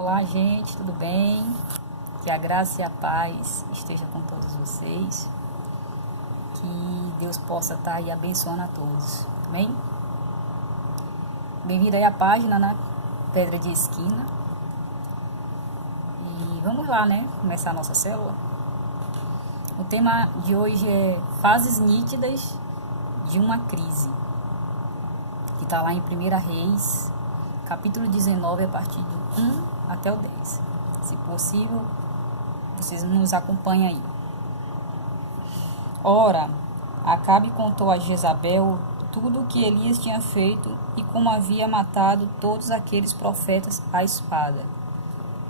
Olá, gente, tudo bem? Que a graça e a paz esteja com todos vocês. Que Deus possa estar aí abençoando a todos. Amém? Bem-vindo aí à página, né? Pedra de Esquina. E vamos lá, né? Começar a nossa célula. O tema de hoje é fases nítidas de uma crise. Que está lá em 1 Reis, capítulo 19, a partir do 1 até o 10. Se possível, vocês nos acompanhem aí. Ora, Acabe contou a Jezabel tudo o que Elias tinha feito e como havia matado todos aqueles profetas à espada.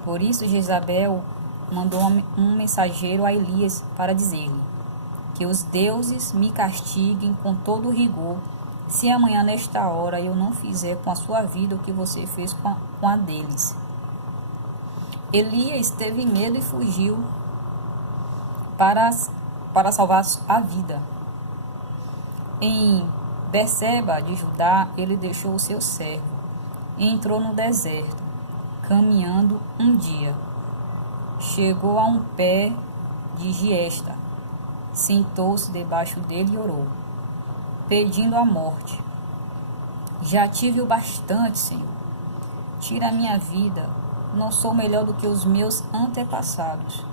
Por isso Jezabel mandou um mensageiro a Elias para dizer-lhe: que os deuses me castiguem com todo o rigor, se amanhã nesta hora eu não fizer com a sua vida o que você fez com a deles. Elias teve medo e fugiu para salvar a vida. Em Berseba de Judá, ele deixou o seu servo e entrou no deserto, caminhando um dia. Chegou a um pé de giesta, sentou-se debaixo dele e orou, pedindo a morte. Já tive o bastante, Senhor. Tira a minha vida. Não sou melhor do que os meus antepassados.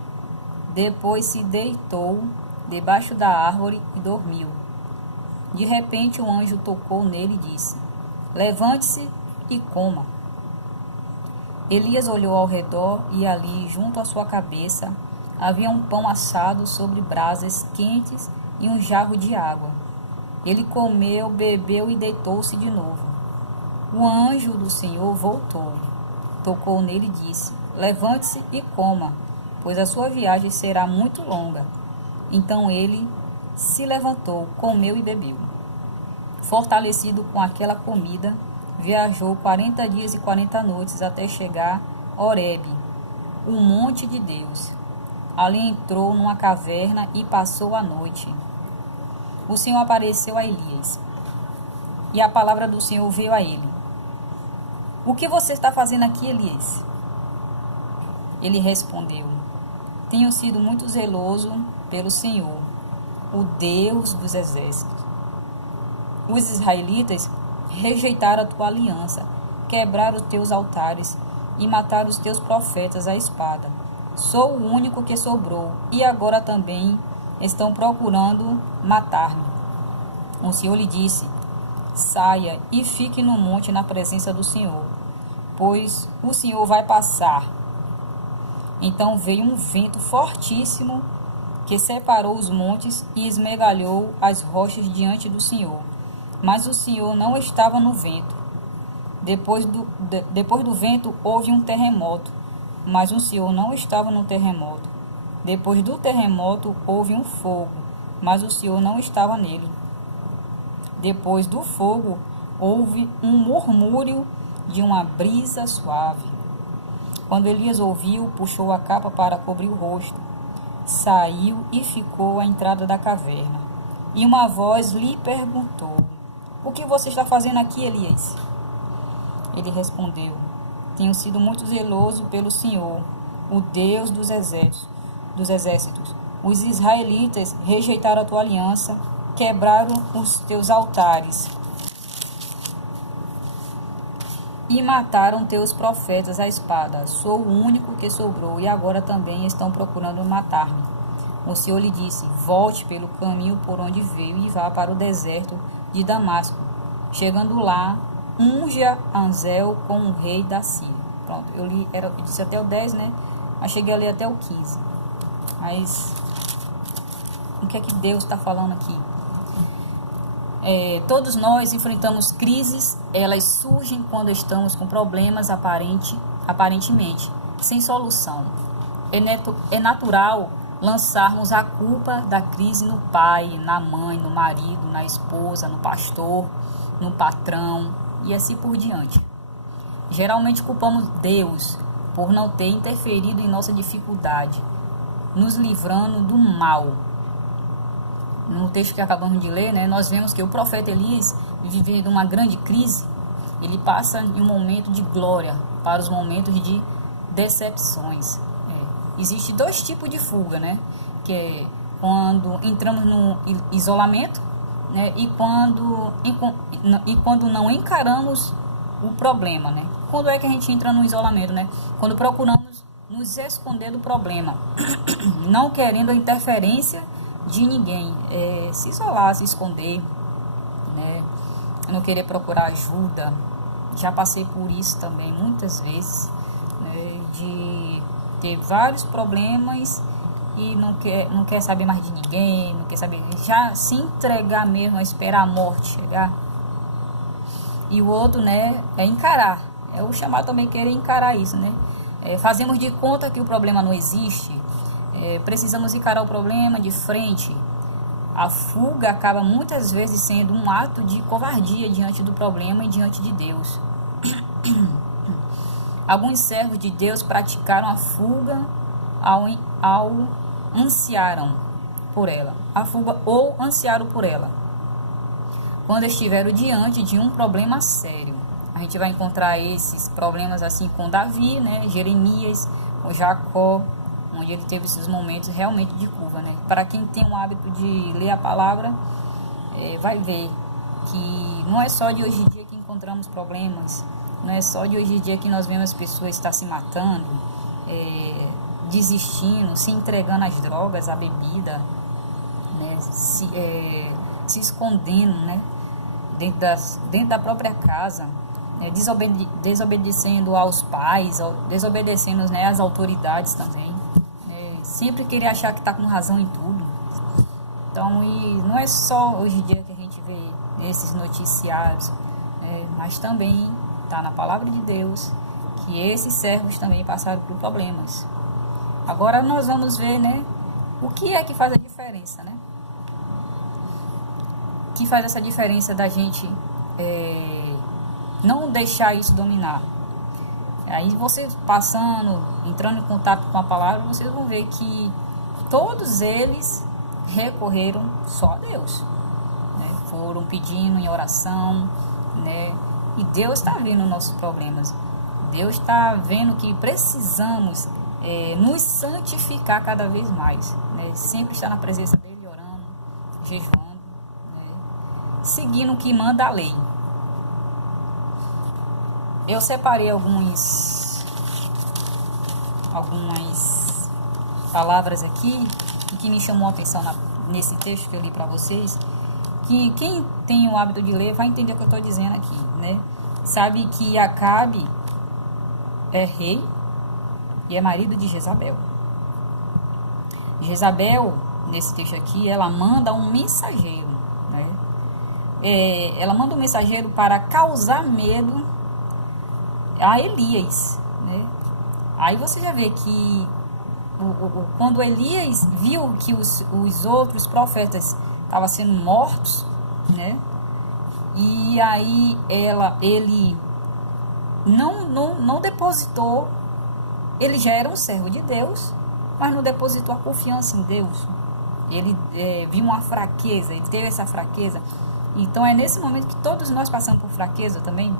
Depois se deitou debaixo da árvore e dormiu. De repente um anjo tocou nele e disse: levante-se e coma. Elias olhou ao redor e ali, junto à sua cabeça, havia um pão assado sobre brasas quentes e um jarro de água. Ele comeu, bebeu e deitou-se de novo. O anjo do Senhor voltou, tocou nele e disse: levante-se e coma, pois a sua viagem será muito longa. Então ele se levantou, comeu e bebeu. Fortalecido com aquela comida, viajou 40 dias e 40 noites até chegar a Horebe, o monte de Deus. Ali entrou numa caverna e passou a noite. O Senhor apareceu a Elias, e a palavra do Senhor veio a ele: o que você está fazendo aqui, Elias? Ele respondeu: tenho sido muito zeloso pelo Senhor, o Deus dos exércitos. Os israelitas rejeitaram a tua aliança, quebraram os teus altares e mataram os teus profetas à espada. Sou o único que sobrou, e agora também estão procurando matar-me. O Senhor lhe disse: saia e fique no monte na presença do Senhor, pois o Senhor vai passar. Então veio um vento fortíssimo que separou os montes e esmegalhou as rochas diante do Senhor. Mas o Senhor não estava no vento. Depois do vento houve um terremoto, mas o Senhor não estava no terremoto. Depois do terremoto houve um fogo, mas o Senhor não estava nele. Depois do fogo houve um murmúrio de uma brisa suave. Quando Elias ouviu, puxou a capa para cobrir o rosto, saiu e ficou à entrada da caverna. E uma voz lhe perguntou: o que você está fazendo aqui, Elias? Ele respondeu: tenho sido muito zeloso pelo Senhor, o Deus dos exércitos. Os israelitas rejeitaram a tua aliança, quebraram os teus altares e mataram teus profetas à espada. Sou o único que sobrou, e agora também estão procurando matar-me. O Senhor lhe disse: volte pelo caminho por onde veio e vá para o deserto de Damasco. Chegando lá, unja Azael como rei da Síria. Pronto, eu disse até o 10, né? Mas cheguei a ler até o 15. Mas o que é que Deus está falando aqui? Todos nós enfrentamos crises, elas surgem quando estamos com problemas aparentemente sem solução. É natural lançarmos a culpa da crise no pai, na mãe, no marido, na esposa, no pastor, no patrão e assim por diante. Geralmente culpamos Deus por não ter interferido em nossa dificuldade, nos livrando do mal. No texto que acabamos de ler, né, nós vemos que o profeta Elias, vivendo uma grande crise, ele passa de um momento de glória para os momentos de decepções. Existe dois tipos de fuga, né? Que é quando entramos no isolamento, né? E quando não encaramos o problema, né? Quando é que a gente entra no isolamento, né? Quando procuramos nos esconder do problema, não querendo a interferência de ninguém, se isolar, se esconder, né? Não querer procurar ajuda. Já passei por isso também muitas vezes, né? De ter vários problemas e não quer saber mais de ninguém, não quer saber, já se entregar mesmo, a esperar a morte chegar. E o outro, né, é encarar. É o chamado também querer encarar isso, né? Fazemos de conta que o problema não existe. Precisamos encarar o problema de frente. A fuga acaba muitas vezes sendo um ato de covardia diante do problema e diante de Deus. Alguns servos de Deus praticaram a fuga ao ansiaram por ela. A fuga ou ansiaram por ela. Quando estiveram diante de um problema sério. A gente vai encontrar esses problemas assim com Davi, né? Jeremias, com Jacó, onde ele teve esses momentos realmente de curva, né? Para quem tem o hábito de ler a palavra, vai ver que não é só de hoje em dia que encontramos problemas, não é só de hoje em dia que nós vemos as pessoas estar se matando, desistindo, se entregando às drogas, à bebida, né? Se escondendo, né? Dentro da própria casa, desobedecendo aos pais, desobedecendo, né, às autoridades também, sempre querer achar que está com razão em tudo. Então, e não é só hoje em dia que a gente vê esses noticiários, mas também está na palavra de Deus que esses servos também passaram por problemas. Agora nós vamos ver, né, o que é que faz a diferença, né? O que faz essa diferença da gente não deixar isso dominar. Aí vocês entrando em contato com a palavra, vocês vão ver que todos eles recorreram só a Deus, né? Foram pedindo em oração, né? E Deus está vendo nossos problemas. Deus está vendo que precisamos nos santificar cada vez mais, né? Sempre estar na presença dele, orando, jejuando, né? Seguindo o que manda a lei. Eu separei algumas palavras aqui que me chamou a atenção nesse texto que eu li para vocês, que quem tem o hábito de ler vai entender o que eu estou dizendo aqui, né? Sabe que Acabe é rei e é marido de Jezabel. Jezabel, nesse texto aqui, ela manda um mensageiro, né? Ela manda um mensageiro para causar medo a Elias, né? Aí você já vê que quando Elias viu que os outros profetas estavam sendo mortos, né? E aí ele não depositou, ele já era um servo de Deus, mas não depositou a confiança em Deus. Ele viu uma fraqueza, ele teve essa fraqueza. Então é nesse momento que todos nós passamos por fraqueza também.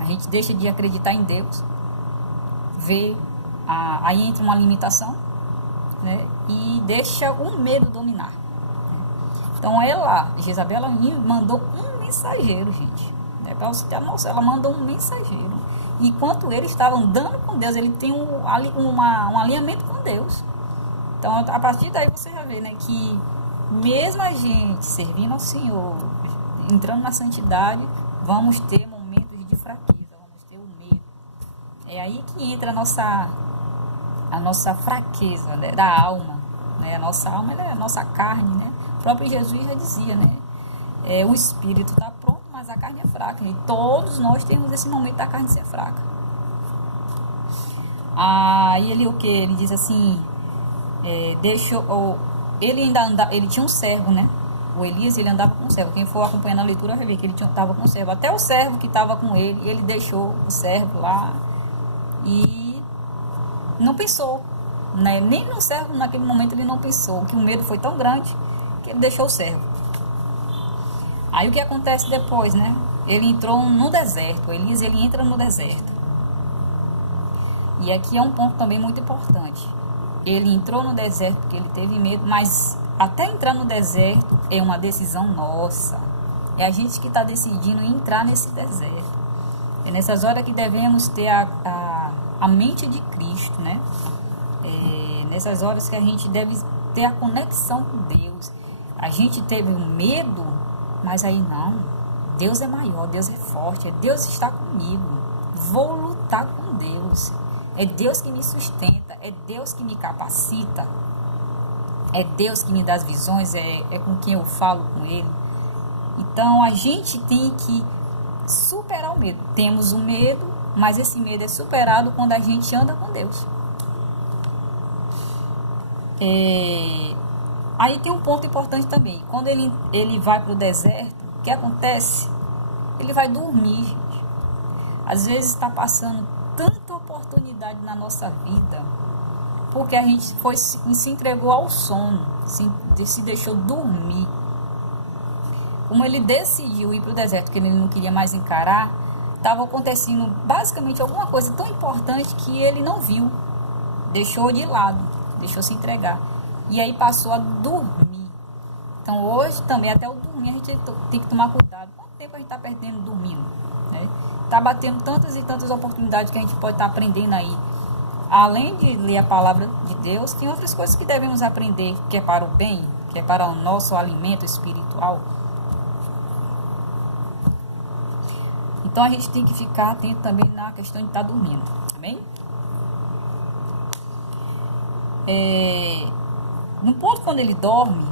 A gente deixa de acreditar em Deus, aí entra uma limitação, né? E deixa o medo dominar. Então Jezabel mandou um mensageiro, gente, né? Para você ter a noção, ela mandou um mensageiro. Enquanto ele estava andando com Deus, ele tem um alinhamento com Deus. Então, a partir daí você já vê, né, que mesmo a gente servindo ao Senhor, entrando na santidade, vamos ter momentos de fraqueza, vamos ter o medo. É aí que entra a nossa fraqueza, né, da alma, né? A nossa alma é a nossa carne, né? O próprio Jesus já dizia, né? O espírito está pronto, mas a carne é fraca. E todos nós temos esse momento da carne ser fraca. Aí ele diz assim, ele tinha um servo, né? O Elias, ele andava com um servo. Quem for acompanhando a leitura vai ver que ele estava com um servo. Até o servo que estava com ele deixou o servo lá e não pensou, né? Nem no servo, naquele momento, ele não pensou, que o medo foi tão grande que ele deixou o servo. Aí o que acontece depois, né? Ele entrou no deserto. Elias, ele entra no deserto. E aqui é um ponto também muito importante. Ele entrou no deserto porque ele teve medo, mas até entrar no deserto é uma decisão nossa. É a gente que está decidindo entrar nesse deserto. É nessas horas que devemos ter a mente de Cristo, né? É nessas horas que a gente deve ter a conexão com Deus. A gente teve um medo, mas aí não. Deus é maior, Deus é forte, Deus está comigo. Vou lutar com Deus. É Deus que me sustenta, é Deus que me capacita. É Deus que me dá as visões, é com quem eu falo com Ele. Então a gente tem que superar o medo. Temos o medo, mas esse medo é superado quando a gente anda com Deus. Aí tem um ponto importante também. Quando ele vai para o deserto, o que acontece? Ele vai dormir, gente. Às vezes está passando tanta oportunidade na nossa vida, porque a gente se entregou ao sono, se deixou dormir. Como ele decidiu ir para o deserto, que ele não queria mais encarar, estava acontecendo basicamente alguma coisa tão importante que ele não viu, deixou de lado, deixou se entregar. E aí passou a dormir. Então hoje também, até o dormir, a gente tem que tomar cuidado. Quanto tempo a gente está perdendo dormindo? Né? Está batendo tantas e tantas oportunidades que a gente pode estar aprendendo aí. Além de ler a palavra de Deus, tem outras coisas que devemos aprender, que é para o bem, que é para o nosso alimento espiritual. Então a gente tem que ficar atento também na questão de estar dormindo. Amém? No ponto quando ele dorme,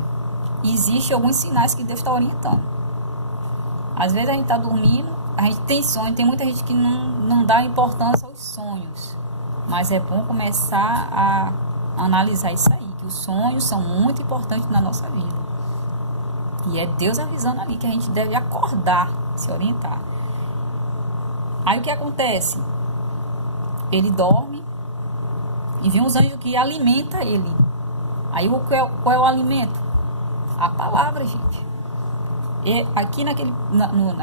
existem alguns sinais que Deus está orientando. Às vezes a gente está dormindo, a gente tem sonho, tem muita gente que não dá importância aos sonhos. Mas é bom começar a analisar isso aí, que os sonhos são muito importantes na nossa vida. E é Deus avisando ali que a gente deve acordar, se orientar. Aí o que acontece? Ele dorme e vem uns anjos que alimentam ele. Aí qual é o alimento? A palavra, gente. E aqui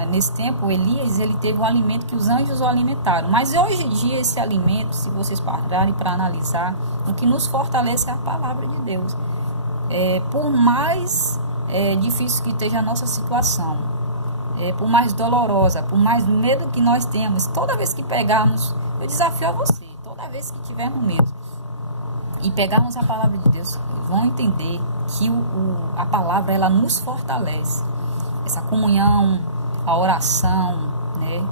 nesse tempo, Elias, ele teve um alimento que os anjos o alimentaram. Mas hoje em dia, esse alimento, se vocês pararem para analisar, o que nos fortalece é a palavra de Deus. Por mais difícil que esteja a nossa situação, por mais dolorosa, por mais medo que nós temos, toda vez que pegarmos, eu desafio a você, toda vez que tivermos medo e pegarmos a palavra de Deus, vão entender que a palavra, ela nos fortalece. Essa comunhão, a oração, né?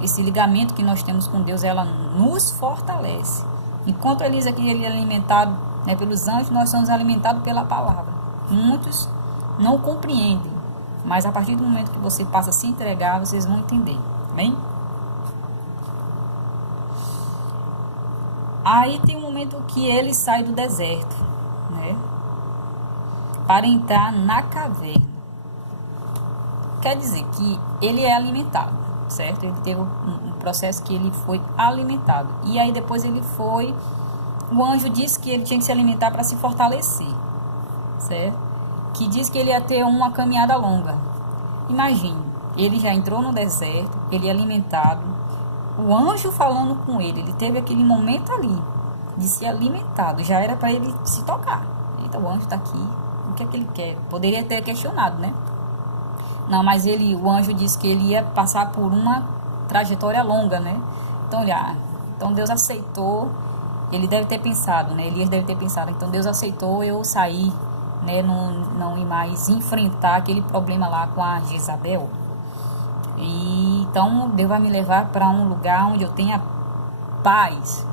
Esse ligamento que nós temos com Deus, ela nos fortalece. Enquanto Elias aqui, ele é alimentado, né, pelos anjos, nós somos alimentados pela palavra. Muitos não compreendem, mas a partir do momento que você passa a se entregar, vocês vão entender. Bem? Aí tem um momento que ele sai do deserto, né, para entrar na caverna. Quer dizer que ele é alimentado, certo? Ele teve um processo que ele foi alimentado. E aí depois o anjo disse que ele tinha que se alimentar para se fortalecer, certo? Que diz que ele ia ter uma caminhada longa. Imagine, ele já entrou no deserto, ele é alimentado, o anjo falando com ele teve aquele momento ali de ser alimentado, já era para ele se tocar. Eita, o anjo está aqui, o que é que ele quer? Poderia ter questionado, né? Não, mas o anjo disse que ele ia passar por uma trajetória longa, né? Então Deus aceitou, ele deve ter pensado, né? Elias deve ter pensado, então Deus aceitou eu sair, né? Não ir mais enfrentar aquele problema lá com a Jezabel. E então Deus vai me levar para um lugar onde eu tenha paz.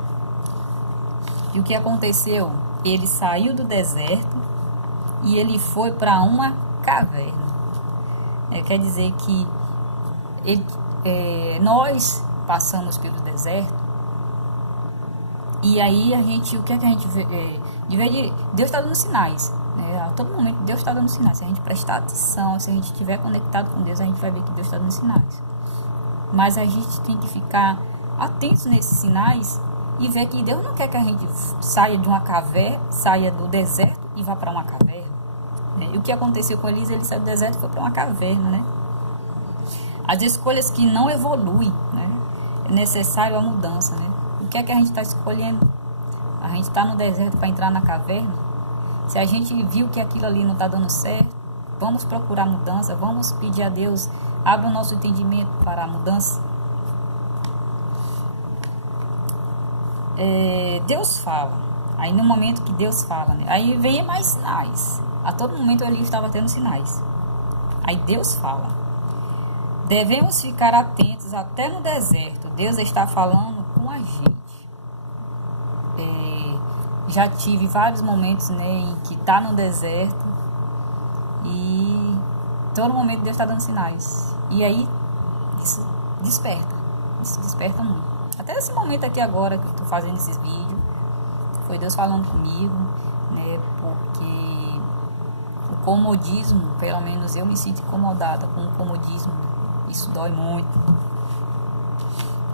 E o que aconteceu? Ele saiu do deserto e ele foi para uma caverna. Quer dizer que nós passamos pelo deserto e aí o que é que a gente vê? Deus está dando sinais, né? A todo momento Deus está dando sinais. Se a gente prestar atenção, se a gente estiver conectado com Deus, a gente vai ver que Deus está dando sinais. Mas a gente tem que ficar atentos nesses sinais e ver que Deus não quer que a gente saia de uma caverna, saia do deserto e vá para uma caverna. E o que aconteceu com Elias? Ele saiu do deserto e foi para uma caverna, né? As escolhas que não evoluem, né? É necessário a mudança, né? que é que a gente está escolhendo? A gente está no deserto para entrar na caverna? Se a gente viu que aquilo ali não está dando certo, vamos procurar mudança, vamos pedir a Deus, abra o nosso entendimento para a mudança. Deus fala. Aí no momento que Deus fala, né? Aí vem mais sinais. A todo momento ele estava tendo sinais. Aí Deus fala. Devemos ficar atentos até no deserto. Deus está falando com a gente. Já tive vários momentos, né, em que tá no deserto e todo momento Deus está dando sinais. E aí isso desperta muito. Até esse momento aqui agora que eu tô fazendo esses vídeos, foi Deus falando comigo, né, porque o comodismo, pelo menos eu me sinto incomodada com o comodismo, isso dói muito.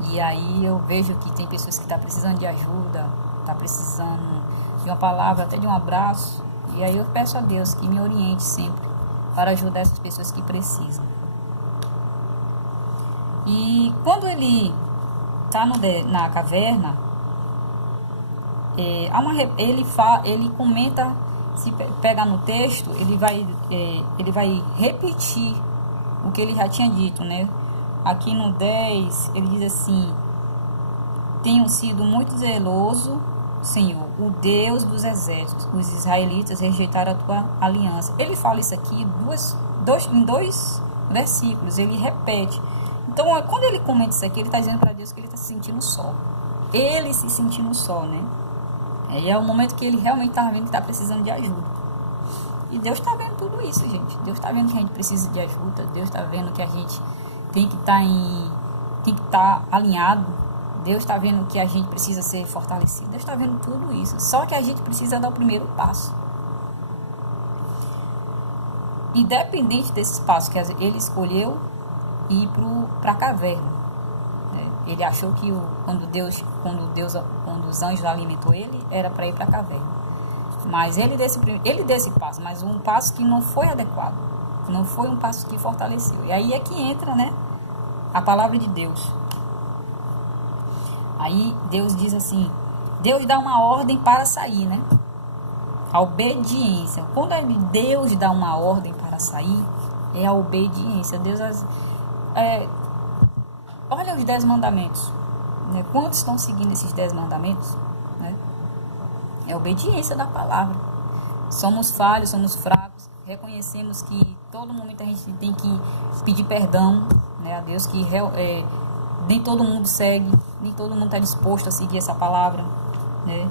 E aí eu vejo que tem pessoas que estão precisando de ajuda, está precisando de uma palavra, até de um abraço. E aí eu peço a Deus que me oriente sempre para ajudar essas pessoas que precisam. E quando ele está na caverna, ele comenta, se pegar no texto, ele vai repetir o que ele já tinha dito, né? Aqui no 10, ele diz assim: tenho sido muito zeloso, Senhor, o Deus dos exércitos. Os israelitas rejeitaram a tua aliança. Ele fala isso aqui em dois versículos, ele repete. Então, quando ele comenta isso aqui, ele está dizendo para Deus que ele está se sentindo só. Ele se sentindo só, né? E é o momento que ele realmente está vendo que está precisando de ajuda. E Deus está vendo tudo isso, gente. Deus está vendo que a gente precisa de ajuda. Deus está vendo que a gente tem que estar alinhado. Deus está vendo que a gente precisa ser fortalecido. Deus está vendo tudo isso. Só que a gente precisa dar o primeiro passo. Independente desses passos que ele escolheu, ir para a caverna. Ele achou que quando os anjos alimentou ele, era para ir para a caverna. Mas ele deu esse passo, mas um passo que não foi adequado. Não foi um passo que fortaleceu. E aí é que entra, né, a palavra de Deus. Aí Deus diz assim, Deus dá uma ordem para sair, né? A obediência. Quando Deus dá uma ordem para sair, é a obediência. Olha os 10 mandamentos, né? Quantos estão seguindo esses 10 mandamentos, né? É a obediência da palavra. Somos falhos, somos fracos, reconhecemos que todo momento a gente tem que pedir perdão, né, a Deus, que nem todo mundo segue, nem todo mundo está disposto a seguir essa palavra, né?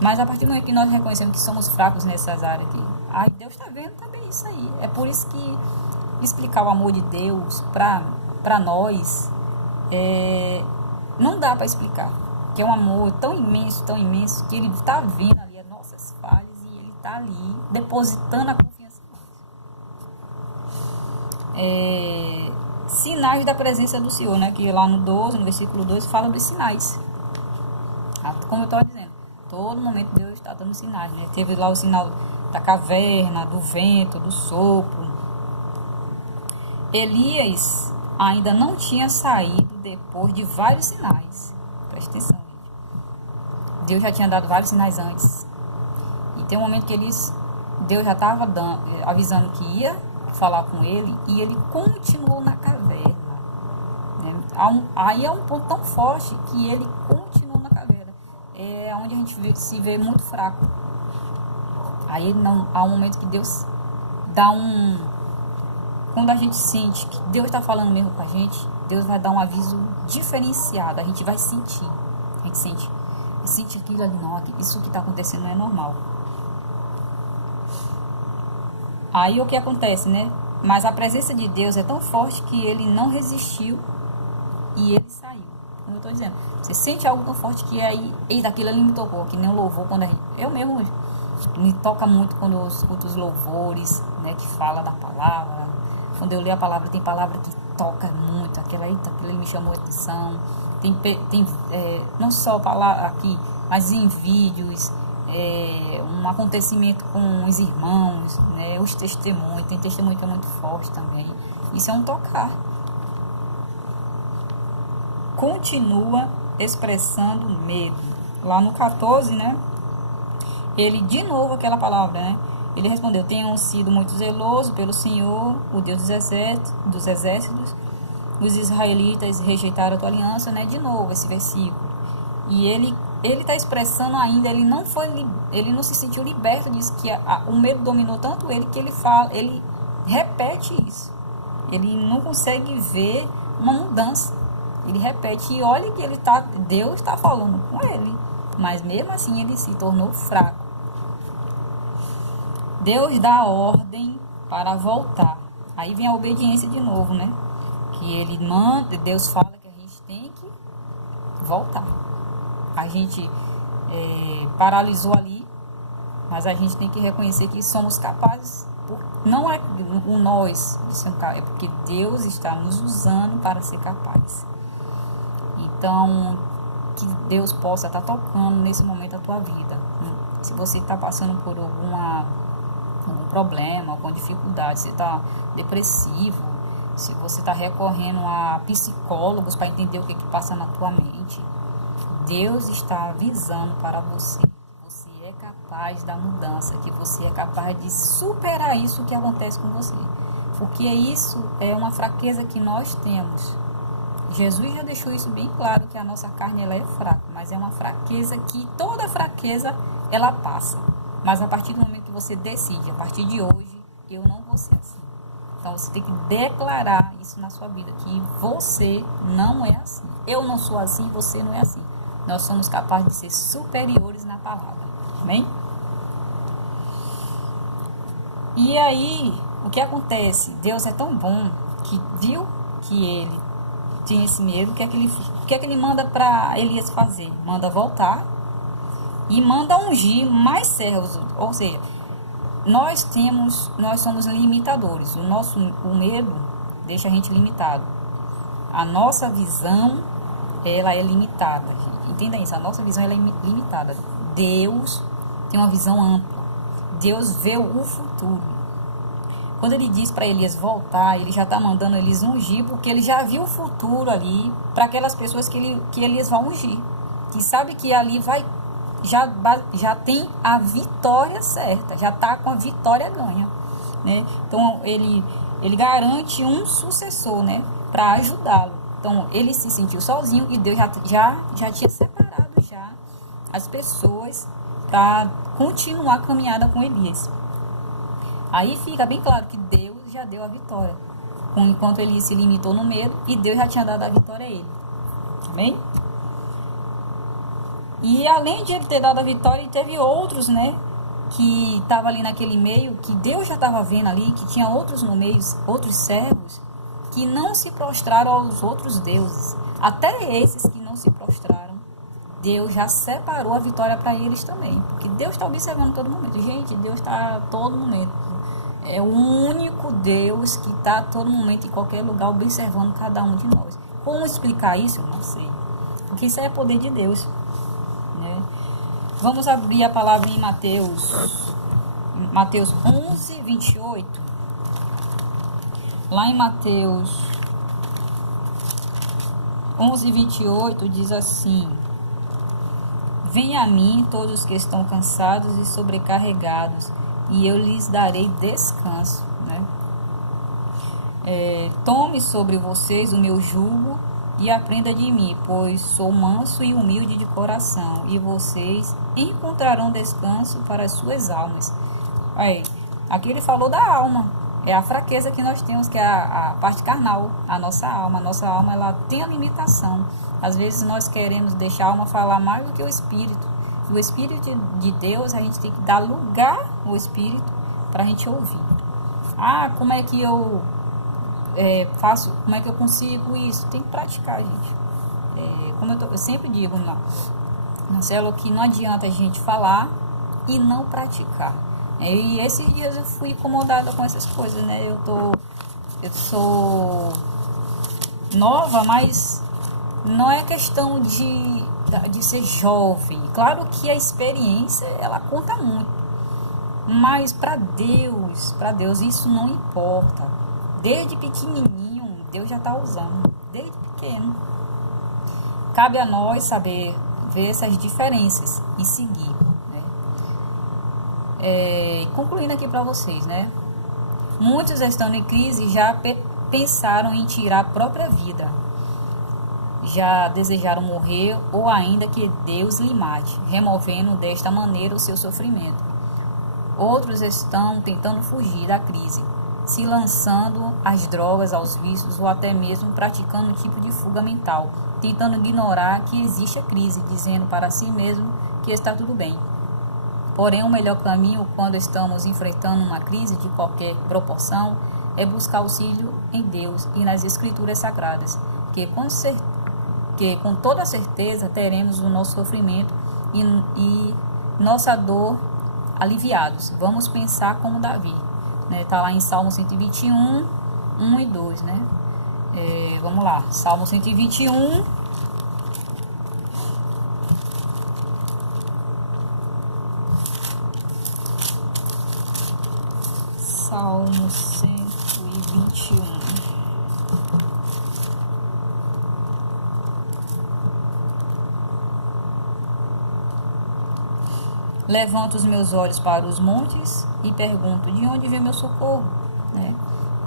Mas a partir do momento que nós reconhecemos que somos fracos nessas áreas aqui, Deus está vendo também isso aí. É por isso que explicar o amor de Deus para nós não dá para explicar. Que é um amor tão imenso, que ele está vendo ali as nossas falhas e ele está ali depositando a confiança em nós. Sinais da presença do Senhor, né? Que lá no 12, no versículo 2, fala dos sinais. Como eu estava dizendo, todo momento Deus está dando sinais, né? Teve lá o sinal da caverna, do vento, do sopro. Elias ainda não tinha saído depois de vários sinais. Presta atenção, gente. Deus já tinha dado vários sinais antes. E tem um momento que Deus já estava avisando que ia falar com ele, e ele continuou na caverna, né? Aí é um ponto tão forte que ele continuou na caverna. É onde a gente se vê muito fraco. Aí há um momento que Deus dá quando a gente sente que Deus está falando mesmo com a gente, Deus vai dar um aviso diferenciado. A gente vai sentir. A gente sente aquilo ali, não, isso que está acontecendo não é normal. Aí o que acontece, né? Mas a presença de Deus é tão forte que ele não resistiu e ele saiu. Como eu estou dizendo, você sente algo tão forte que aí, daquilo ali me tocou, que nem o louvor, eu mesmo me toca muito quando eu escuto os louvores, né, que fala da palavra. Quando eu leio a palavra, tem palavra que toca muito, aquilo ali me chamou a atenção. Tem não só palavra aqui, mas em vídeos, um acontecimento com os irmãos, né, os testemunhos, tem testemunho que é muito forte também. Isso é um tocar. Continua expressando medo. Lá no 14, né? Ele, de novo, aquela palavra, né? Ele respondeu: tenham sido muito zeloso pelo Senhor, o Deus dos exércitos. Os israelitas rejeitaram a tua aliança, né? De novo, esse versículo. E ele está expressando ainda, ele não se sentiu liberto disso, que o medo dominou tanto ele que ele repete isso. Ele não consegue ver uma mudança. Ele repete, e olha que Deus está falando com ele, mas mesmo assim ele se tornou fraco. Deus dá ordem para voltar. Aí vem a obediência de novo, né? Que ele manda, Deus fala que a gente tem que voltar. A gente paralisou ali, mas a gente tem que reconhecer que somos capazes. Não é o nós, é porque Deus está nos usando para ser capaz. Então, que Deus possa estar tocando nesse momento a tua vida. Se você está passando por algum problema, alguma dificuldade, se está depressivo, se você está recorrendo a psicólogos para entender o que passa na tua mente, Deus está avisando para você que você é capaz da mudança, que você é capaz de superar isso que acontece com você. Porque isso é uma fraqueza que nós temos. Jesus já deixou isso bem claro, que a nossa carne ela é fraca, mas é uma fraqueza que toda fraqueza ela passa. Mas a partir do momento que você decide, a partir de hoje, eu não vou ser assim. Então você tem que declarar isso na sua vida, que você não é assim. Eu não sou assim, você não é assim. Nós somos capazes de ser superiores na palavra. Amém? E aí, o que acontece? Deus é tão bom que viu que ele tinha esse medo. O que é que ele manda para Elias fazer? Manda voltar e manda ungir mais servos. Ou seja, nós somos limitadores. O medo deixa a gente limitado. A nossa visão, ela é limitada. Entenda isso, a nossa visão ela é limitada. Deus tem uma visão ampla. Deus vê o futuro. Quando ele diz para Elias voltar, ele já está mandando Elias ungir, porque ele já viu o futuro ali para aquelas pessoas que Elias vai ungir. Que sabe que ali já tem a vitória certa, já está com a vitória ganha, né? Então ele garante um sucessor, né, para ajudá-lo. Então ele se sentiu sozinho e Deus já tinha separado já as pessoas para continuar a caminhada com Elias. Aí fica bem claro que Deus já deu a vitória, enquanto Elias se limitou no medo, e Deus já tinha dado a vitória a ele. Amém? E além de ele ter dado a vitória, teve outros, né, que estavam ali naquele meio, que Deus já estava vendo ali, que tinha outros no meio, outros servos, que não se prostraram aos outros deuses. Até esses que não se prostraram, Deus já separou a vitória para eles também. Porque Deus está observando todo momento. Gente, Deus está a todo momento. É o único Deus que está a todo momento, em qualquer lugar, observando cada um de nós. Como explicar isso? Eu não sei. Porque isso é poder de Deus, né? Vamos abrir a palavra em Mateus 11, 28. Lá em Mateus 11, 28 diz assim: venha a mim todos os que estão cansados e sobrecarregados, e eu lhes darei descanso, né? Tome sobre vocês o meu jugo e aprenda de mim, pois sou manso e humilde de coração, e vocês encontrarão descanso para as suas almas. Aí, aqui ele falou da alma. É a fraqueza que nós temos, que é a parte carnal, a nossa alma. A nossa alma, ela tem a limitação. Às vezes nós queremos deixar a alma falar mais do que o Espírito. E o Espírito de Deus, a gente tem que dar lugar ao Espírito para a gente ouvir. Como é que eu faço? Como é que eu consigo isso? Tem que praticar, gente. Como eu sempre digo na célula, que não adianta a gente falar e não praticar. E esses dias eu fui incomodada com essas coisas, né? Eu sou nova, mas não é questão de ser jovem. Claro que a experiência, ela conta muito. Mas para Deus isso não importa. Desde pequenininho, Deus já está usando. Desde pequeno. cabe a nós saber ver essas diferenças e seguir, né? Concluindo aqui para vocês, né? Muitos estando em crise já pensaram em tirar a própria vida, já desejaram morrer ou ainda que Deus lhe mate, removendo desta maneira o seu sofrimento. Outros estão tentando fugir da crise, se lançando às drogas, aos vícios ou até mesmo praticando um tipo de fuga mental, tentando ignorar que existe a crise, dizendo para si mesmo que está tudo bem. Porém, o melhor caminho quando estamos enfrentando uma crise de qualquer proporção é buscar auxílio em Deus e nas Escrituras Sagradas, que com toda certeza teremos o nosso sofrimento e nossa dor aliviados. Vamos pensar como Davi, né? Tá lá em Salmo 121, 1 e 2, né? Vamos lá, Salmo 121. Salmo 121. Levanto os meus olhos para os montes e pergunto, de onde vem meu socorro? Né?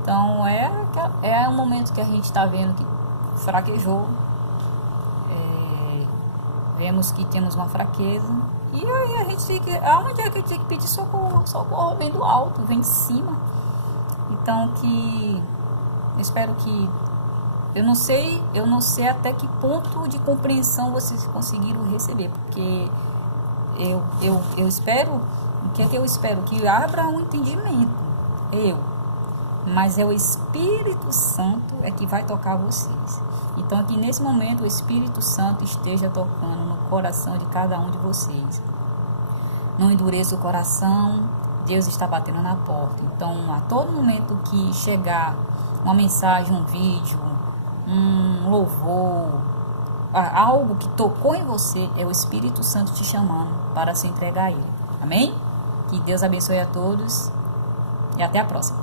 Então, é um momento que a gente está vendo que fraquejou. Vemos que temos uma fraqueza. E aí a gente tem que... Aonde é que a gente tem que pedir socorro? Socorro vem do alto, vem de cima. Então, espero que... Eu não sei até que ponto de compreensão vocês conseguiram receber, porque... Eu espero, o que é que eu espero? Que abra um entendimento, mas é o Espírito Santo é que vai tocar vocês. Então, que nesse momento o Espírito Santo esteja tocando no coração de cada um de vocês. Não endureça o coração, Deus está batendo na porta. Então, a todo momento que chegar uma mensagem, um vídeo, um louvor, algo que tocou em você, é o Espírito Santo te chamando para se entregar a Ele. Amém? Que Deus abençoe a todos e até a próxima.